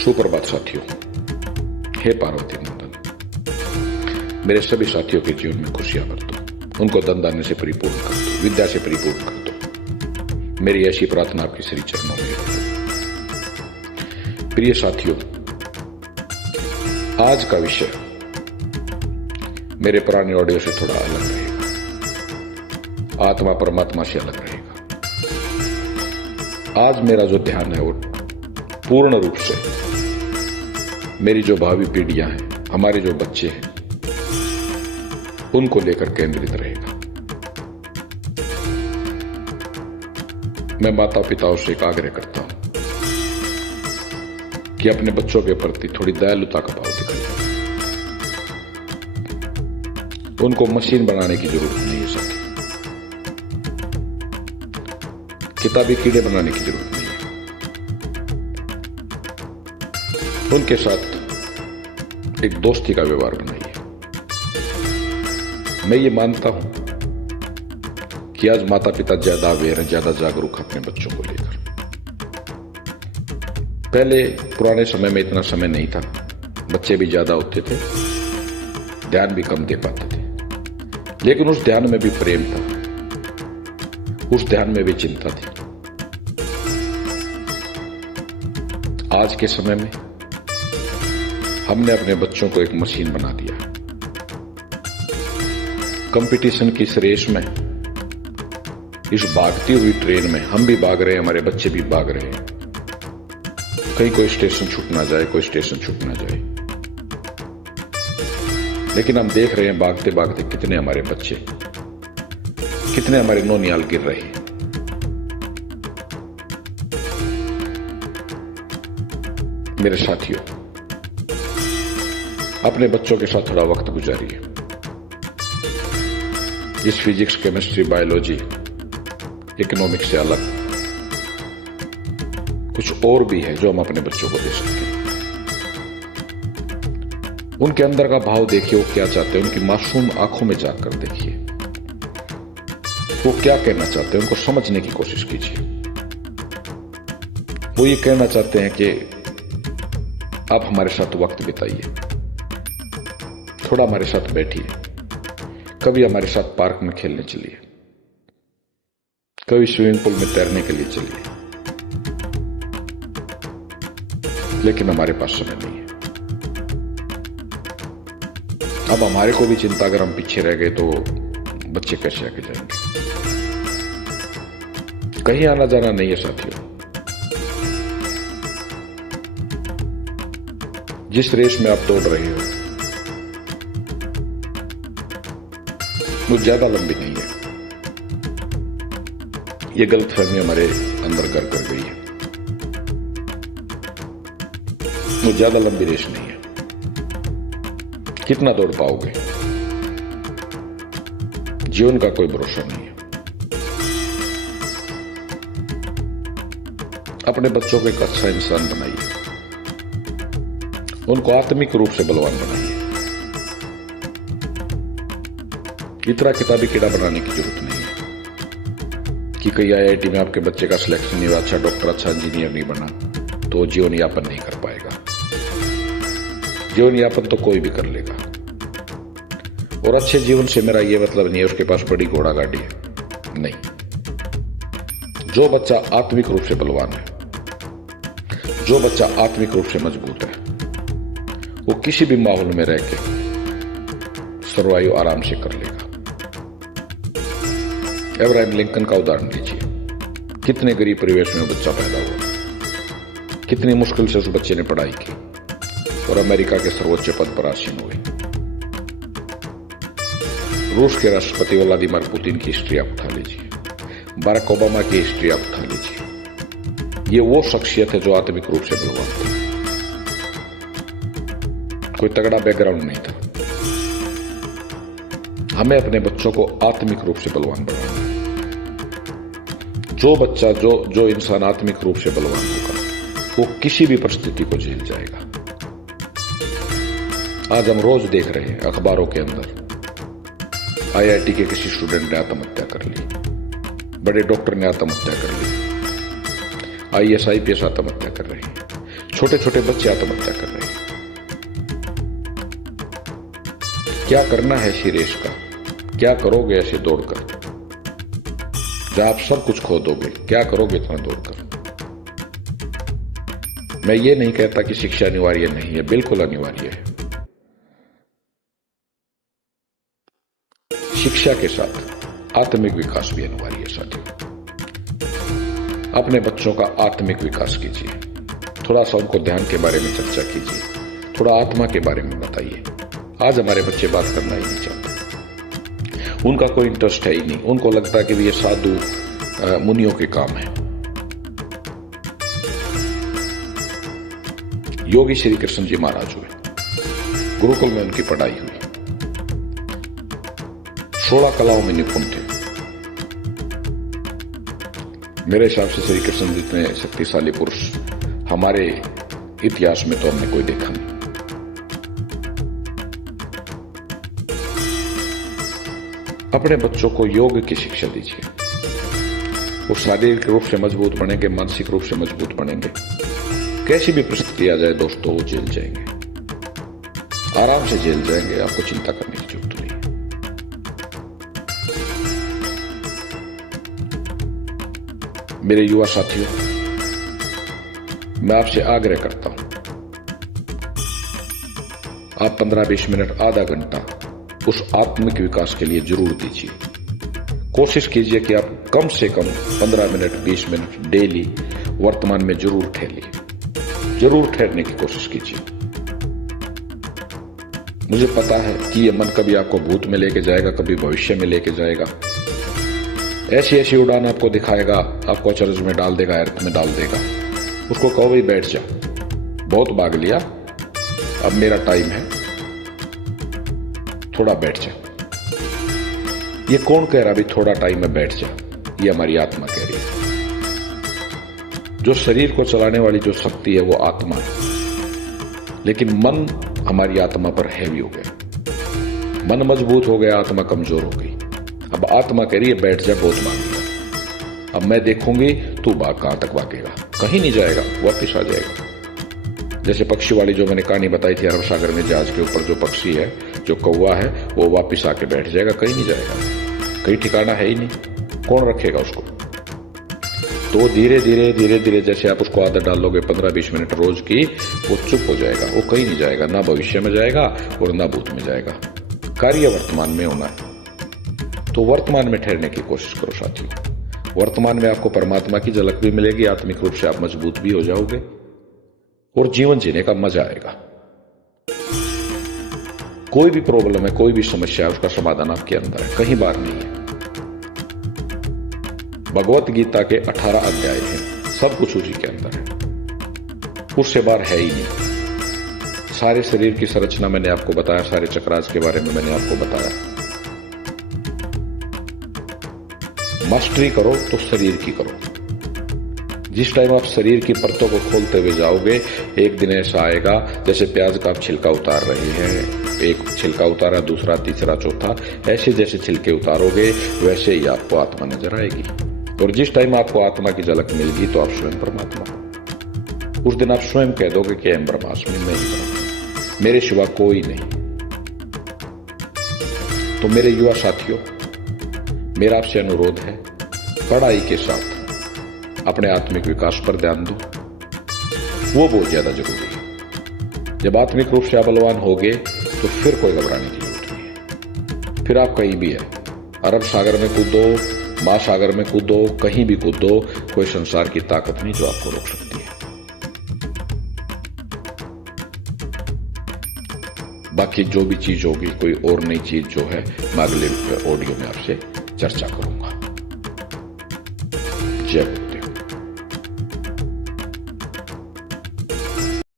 सुप्रभात साथियों। हे पार्वती नंदन, मेरे सभी साथियों के जीवन में खुशियां भर दो, उनको धन धान्य से परिपूर्ण कर दो, विद्या से परिपूर्ण कर दो। मेरी ऐसी प्रार्थना आपके श्री चरणों में है। प्रिय साथियों, आज का विषय मेरे पुराने ऑडियो से थोड़ा अलग रहेगा, आत्मा परमात्मा से अलग रहेगा। आज मेरा जो ध्यान है वो पूर्ण रूप से मेरी जो भावी पीढ़ियां हैं, हमारे जो बच्चे हैं, उनको लेकर केंद्रित रहेगा। मैं माता पिताओं से एक आग्रह करता हूं कि अपने बच्चों के प्रति थोड़ी दयालुता का भाव दिखाइए। उनको मशीन बनाने की जरूरत नहीं है साथी, किताबी कीड़े बनाने की जरूरत नहीं है। उनके साथ एक दोस्ती का व्यवहार बनाइए। मैं ये मानता हूं कि आज माता पिता ज्यादा अवेयर हैं, ज्यादा जागरूक हैं अपने बच्चों को लेकर। पहले पुराने समय में इतना समय नहीं था, बच्चे भी ज्यादा होते थे, ध्यान भी कम दे पाते थे, लेकिन उस ध्यान में भी प्रेम था, उस ध्यान में भी चिंता थी। आज के समय में हमने अपने बच्चों को एक मशीन बना दिया। कंपटीशन की इस रेस में, इस भागती हुई ट्रेन में हम भी भाग रहे हैं, हमारे बच्चे भी भाग रहे हैं। कहीं कोई स्टेशन छूट ना जाए, कोई स्टेशन छूट ना जाए। लेकिन हम देख रहे हैं भागते भागते कितने हमारे बच्चे, कितने हमारे नौनियाल गिर रहे हैं। मेरे साथियों, अपने बच्चों के साथ थोड़ा वक्त गुजारिए। इस फिजिक्स, केमिस्ट्री, बायोलॉजी, इकोनॉमिक्स से अलग कुछ और भी है जो हम अपने बच्चों को दे सकते हैं। उनके अंदर का भाव देखिए, वो क्या चाहते हैं। उनकी मासूम आंखों में जाकर देखिए, वो क्या कहना चाहते हैं, उनको समझने की कोशिश कीजिए। वो ये कहना चाहते हैं कि आप हमारे साथ वक्त बिताइए, थोड़ा हमारे साथ बैठिए, कभी हमारे साथ पार्क में खेलने चलिए, कभी स्विमिंग पूल में तैरने के लिए चलिए। लेकिन हमारे पास समय नहीं है। अब हमारे को भी चिंता, अगर हम पीछे रह गए तो बच्चे कैसे आगे जाएंगे। कहीं आना जाना नहीं है साथियों। जिस रेस में आप दौड़ रहे हो वो ज्यादा लंबी नहीं है। ये गलतफहमी हमारे अंदर घर कर गई है। वो ज्यादा लंबी रेस नहीं है। कितना दौड़ पाओगे, जीवन का कोई भरोसा नहीं है। अपने बच्चों को एक अच्छा इंसान बनाइए, उनको आत्मिक रूप से बलवान बनाइए। इतना किताबी कीड़ा बनाने की जरूरत नहीं है कि कहीं IIT में आपके बच्चे का सिलेक्शन नहीं हुआ, अच्छा डॉक्टर, अच्छा इंजीनियर नहीं बना तो जीवन यापन नहीं कर पाएगा। जीवन यापन तो कोई भी कर लेगा। और अच्छे जीवन से मेरा यह मतलब नहीं है उसके पास बड़ी घोड़ा गाड़ी है, नहीं। जो बच्चा आत्मिक रूप से बलवान है, जो बच्चा आत्मिक रूप से मजबूत है, वो किसी भी माहौल में रह के सर्वाइव आराम से कर लेगा। अब्राहम लिंकन का उदाहरण लीजिए। कितने गरीब परिवेश में वो बच्चा पैदा हुआ, कितनी मुश्किल से उस बच्चे ने पढ़ाई की और अमेरिका के सर्वोच्च पद पर आसीन हुए। रूस के राष्ट्रपति व्लादिमीर पुतिन की हिस्ट्री आप उठा लीजिए, बाराक ओबामा की हिस्ट्री आप उठा लीजिए। ये वो शख्सियत है जो आत्मिक रूप से बलवान थी। कोई तगड़ा बैकग्राउंड नहीं था। हमें अपने बच्चों को आत्मिक रूप से बलवान बनाना है। जो बच्चा, जो इंसान आत्मिक रूप से बलवान होगा, वो किसी भी परिस्थिति को झेल जाएगा। आज हम रोज देख रहे हैं अखबारों के अंदर IIT के किसी स्टूडेंट ने आत्महत्या कर ली, बड़े डॉक्टर ने आत्महत्या कर ली, IAS IPS आत्महत्या कर रहे हैं, छोटे छोटे बच्चे आत्महत्या कर रहे हैं। क्या करना है इसी रेस का? क्या करोगे ऐसे दौड़कर जब आप सब कुछ खो दोगे? क्या करोगे इतना दौड़कर? मैं ये नहीं कहता कि शिक्षा अनिवार्य नहीं है, बिल्कुल अनिवार्य है। शिक्षा के साथ आत्मिक विकास भी अनिवार्य है साथियों। अपने बच्चों का आत्मिक विकास कीजिए, थोड़ा सा उनको ध्यान के बारे में चर्चा कीजिए, थोड़ा आत्मा के बारे में बताइए। आज हमारे बच्चे बात करना ही नहीं चाहते, उनका कोई इंटरेस्ट है ही नहीं। उनको लगता है कि ये साधु मुनियों के काम है। योगी श्री कृष्ण जी महाराज हुए, गुरुकुल में उनकी पढ़ाई हुई, 16 कलाओं में निपुण थे। मेरे हिसाब से श्री कृष्ण जितने शक्तिशाली पुरुष हमारे इतिहास में तो हमने कोई देखा नहीं। अपने बच्चों को योग की शिक्षा दीजिए। वो शारीरिक रूप से मजबूत बनेंगे, मानसिक रूप से मजबूत बनेंगे। कैसी भी परिस्थिति आ जाए दोस्तों, वो झेल जाएंगे, आराम से झेल जाएंगे। आपको चिंता करने की जरूरत नहीं है। मेरे युवा साथियों, मैं आपसे आग्रह करता हूं, आप 15-20 मिनट, आधा घंटा उस आत्मिक विकास के लिए जरूर दीजिए। कोशिश कीजिए कि आप कम से कम 15 मिनट 20 मिनट डेली वर्तमान में जरूर ठहरिए, जरूर ठहरने की कोशिश कीजिए। मुझे पता है कि यह मन कभी आपको भूत में लेके जाएगा, कभी भविष्य में लेके जाएगा, ऐसी ऐसी उड़ान आपको दिखाएगा, आपको अचरज में डाल देगा, अर्थ में डाल देगा। उसको कहो भाई बैठ जा, बहुत भाग लिया, अब मेरा टाइम है, थोड़ा बैठ जा। ये कौन कह रहा भी थोड़ा टाइम में बैठ जा? ये हमारी आत्मा कह रही है। जो शरीर को चलाने वाली जो शक्ति है वो आत्मा है, लेकिन मन हमारी आत्मा पर हैवी हो गया। मन मजबूत हो गया, आत्मा कमजोर हो गई। अब आत्मा कह रही है बैठ जा, बहुत भाग लिया, अब मैं देखूंगी तू भाग, कहां तक भागेगा? कहीं नहीं जाएगा, वापिस आ जाएगा। जैसे पक्षी वाली जो मैंने कहानी बताई थी, अरब सागर में जहाज के ऊपर जो पक्षी है, जो कौवा है, वो वापिस आके बैठ जाएगा, कहीं नहीं जाएगा, कहीं ठिकाना है ही नहीं, कौन रखेगा उसको? तो धीरे धीरे धीरे धीरे जैसे आप उसको आदत डालोगे 15-20 मिनट रोज की, वो चुप हो जाएगा, वो कहीं नहीं जाएगा, ना भविष्य में जाएगा और ना भूत में जाएगा। कार्य वर्तमान में होना है, तो वर्तमान में ठहरने की कोशिश करो साथियों। वर्तमान में आपको परमात्मा की झलक भी मिलेगी, आत्मिक रूप से आप मजबूत भी हो जाओगे और जीवन जीने का मजा आएगा। कोई भी प्रॉब्लम है, कोई भी समस्या है, उसका समाधान आपके अंदर है, कहीं बाहर नहीं है। भगवत गीता के 18 अध्याय हैं, सब कुछ उसी के अंदर है, उससे बाहर है ही नहीं। सारे शरीर की संरचना मैंने आपको बताया, सारे चक्रास के बारे में मैंने आपको बताया। मास्टरी करो तो शरीर की करो। जिस टाइम आप शरीर की परतों को खोलते हुए जाओगे, एक दिन ऐसा आएगा जैसे प्याज का आप छिलका उतार रहे हैं, एक छिलका उतारा, दूसरा, तीसरा, चौथा, ऐसे जैसे छिलके उतारोगे वैसे ही आपको आत्मा नजर आएगी। और जिस टाइम आपको आत्मा की झलक मिलेगी तो आप स्वयं परमात्मा हो। उस दिन आप स्वयं कह दोगे कि अहम ब्रह्मास्मि, मैं ही ब्रह्म, मेरे सिवा कोई नहीं। तो मेरे युवा साथियों, मेरा आपसे अनुरोध है, पढ़ाई के साथ अपने आत्मिक विकास पर ध्यान दो, वो बहुत ज्यादा जरूरी है। जब आत्मिक रूप से आप बलवान होगे तो फिर कोई घबराने की जरूरत नहीं है। फिर आप कहीं भी है, अरब सागर में कूदो, महासागर में कूदो, कहीं भी कूदो, कोई संसार की ताकत नहीं जो आपको रोक सकती है। बाकी जो भी चीज होगी, कोई और नई चीज जो है, मैं अगले ऑडियो में आपसे चर्चा करूंगा। जय